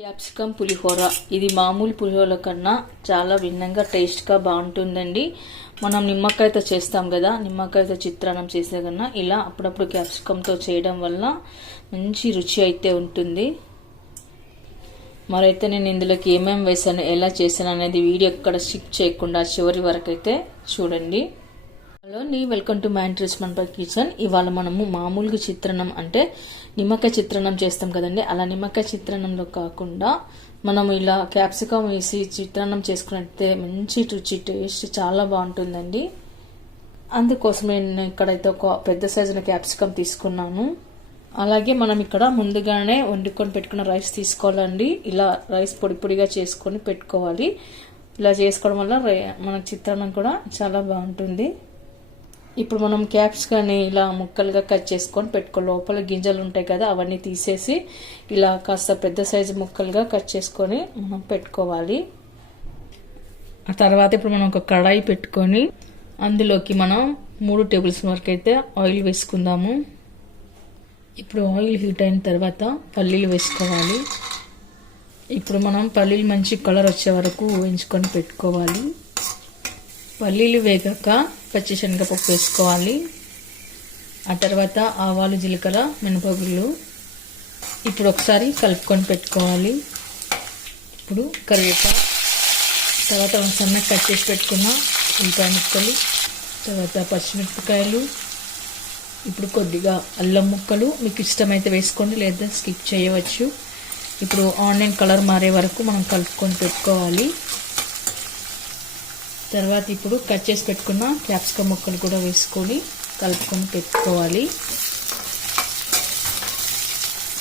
Capsicum పులిహోర ఇది మామూలు పులిహోర కన్నా చాలా భిన్నంగా టేస్ట్గా బాగుంటుందండి. మనం నిమ్మకాయతో చేస్తాం కదా, నిమ్మకాయతో చిత్రాన్నం చేసే కన్నా ఇలా అప్పుడప్పుడు క్యాప్సికమ్తో చేయడం వల్ల మంచి రుచి అయితే ఉంటుంది. మరైతే నేను ఇందులోకి ఏమేమి వేసాను, ఎలా చేశాను అనేది వీడియో ఎక్కడ స్కిప్ చేయకుండా చివరి వరకు అయితే చూడండి. హలో నీ వెల్కమ్ టు మై ఇంట్రెస్ట్ మన కిచెన్. ఇవాళ మనము మామూలుగా చిత్రాన్నం అంటే నిమ్మకాయ చిత్రాన్నం చేస్తాం కదండి, అలా నిమ్మకాయ చిత్రాన్నంలో కాకుండా మనం ఇలా క్యాప్సికమ్ వేసి చిత్రాన్నం చేసుకున్నట్టే మంచి రుచి టేస్ట్ చాలా బాగుంటుందండి. అందుకోసం నేను ఇక్కడైతే ఒక పెద్ద సైజున క్యాప్సికమ్ తీసుకున్నాను. అలాగే మనం ఇక్కడ ముందుగానే వండుకొని పెట్టుకున్న రైస్ తీసుకోవాలండి. ఇలా రైస్ పొడి పొడిగా చేసుకొని పెట్టుకోవాలి. ఇలా చేసుకోవడం వల్ల మన చిత్రాన్నం కూడా చాలా బాగుంటుంది. ఇప్పుడు మనం క్యాప్సికమ్ని ఇలా ముక్కలుగా కట్ చేసుకొని పెట్టుకో, లోపల గింజలు ఉంటాయి కదా అవన్నీ తీసేసి ఇలా కాస్త పెద్ద సైజు ముక్కలుగా కట్ చేసుకొని మనం పెట్టుకోవాలి. ఆ తర్వాత ఇప్పుడు మనం ఒక కడాయి పెట్టుకొని అందులోకి మనం 3 టేబుల్ స్పూన్ వరకు అయితే ఆయిల్ వేసుకుందాము. ఇప్పుడు ఆయిల్ హీట్ అయిన తర్వాత పల్లీలు వేసుకోవాలి. ఇప్పుడు మనం పల్లీలు మంచి కలర్ వచ్చే వరకు వేయించుకొని పెట్టుకోవాలి. పల్లీలు వేగాక పచ్చిశనగపప్పు వేసుకోవాలి. ఆ తర్వాత ఆవాలు, జీలకర్ర, మినపగుళ్ళు ఇప్పుడు ఒకసారి కలుపుకొని పెట్టుకోవాలి. ఇప్పుడు కరివేపాకు, తర్వాత సన్నగా కట్ చేసి పెట్టుకున్న ఉల్లిపాయ ముక్కలు, తర్వాత పచ్చిమిరపకాయలు, ఇప్పుడు కొద్దిగా అల్లం ముక్కలు మీకు ఇష్టమైతే వేసుకోండి, లేదా స్కిప్ చేయవచ్చు. ఇప్పుడు ఆనియన్ కలర్ మారే వరకు మనం కలుపుకొని పెట్టుకోవాలి. తర్వాత ఇప్పుడు కట్ చేసి పెట్టుకున్న క్యాప్సికమ్ ముక్కలు కూడా వేసుకొని కలుపుకొని పెట్టుకోవాలి.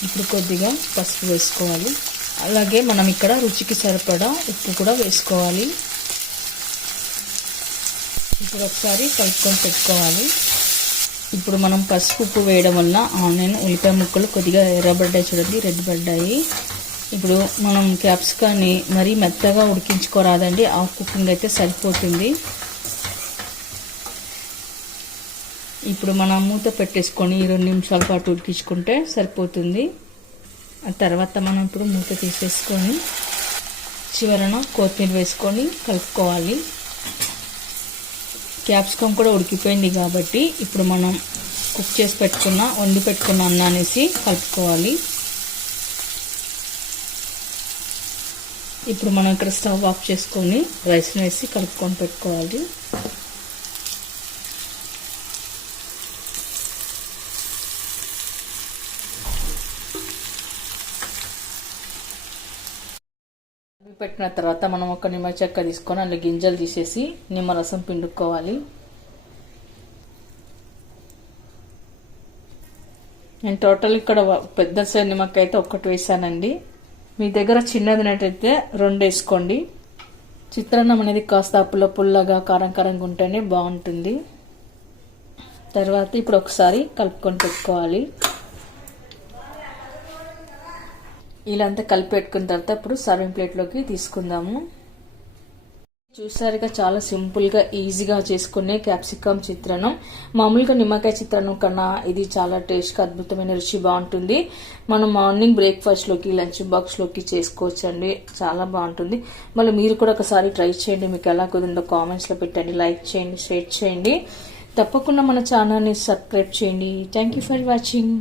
ఇప్పుడు కొద్దిగా పసుపు వేసుకోవాలి. అలాగే మనం ఇక్కడ రుచికి సరిపడా ఉప్పు కూడా వేసుకోవాలి. ఇప్పుడు ఒకసారి కలుపుకొని పెట్టుకోవాలి. ఇప్పుడు మనం పసుపు ఉప్పు వేయడం వల్ల ఆనియన్, ఉల్లిపాయ ముక్కలు కొద్దిగా ఎర్రబడ్డాయి, చూడండి రెడ్ పడ్డాయి. ఇప్పుడు మనం క్యాప్సికాన్ని మరీ మెత్తగా ఉడికించుకోరాదండి, హాఫ్ కుకింగ్ అయితే సరిపోతుంది. ఇప్పుడు మనం మూత పెట్టేసుకొని 2 నిమిషాల పాటు ఉడికించుకుంటే సరిపోతుంది. ఆ తర్వాత మనం ఇప్పుడు మూత తీసేసుకొని చివరన కొత్తిమీర వేసుకొని కలుపుకోవాలి. క్యాప్సికమ్ కూడా ఉడికిపోయింది కాబట్టి ఇప్పుడు మనం వండి పెట్టుకున్న అన్నానేసి కలుపుకోవాలి. ఇప్పుడు మనం ఇక్కడ స్టవ్ ఆఫ్ చేసుకొని రైస్ని వేసి కలుపుకొని పెట్టుకోవాలి. పెట్టిన తర్వాత మనం ఒక నిమ్మ చెక్క తీసుకొని అందులో గింజలు తీసేసి నిమ్మరసం పిండుకోవాలి. నేను టోటల్ ఇక్కడ పెద్ద సైజు నిమ్మకాయ అయితే 1 వేసానండి. మీ దగ్గర చిన్నదినట్టయితే 2 వేసుకోండి. చిత్రాన్నం అనేది కాస్త పుల్లగా కారం కారంగా ఉంటేనే బాగుంటుంది. తర్వాత ఇప్పుడు ఒకసారి కలుపుకొని పెట్టుకోవాలి. ఇలా అంతా కలిపి పెట్టుకున్న తర్వాత ఇప్పుడు సర్వింగ్ ప్లేట్లోకి తీసుకుందాము. చూసారుగా చాలా సింపుల్గా ఈజీగా చేసుకునే క్యాప్సికమ్ చిత్రాన్నం. మామూలుగా నిమ్మకాయ చిత్రాన్నం కన్నా ఇది చాలా టేస్ట్గా అద్భుతమైన రుచి బాగుంటుంది. మనం మార్నింగ్ బ్రేక్ఫాస్ట్లోకి, లంచ్ బాక్స్లోకి చేసుకోవచ్చండి, చాలా బాగుంటుంది. మళ్ళీ మీరు కూడా ఒకసారి ట్రై చేయండి. మీకు ఎలా కుదిరిందో కామెంట్స్లో పెట్టండి, లైక్ చేయండి, షేర్ చేయండి. తప్పకుండా మన ఛానల్ని సబ్స్క్రైబ్ చేయండి. Thank you for watching.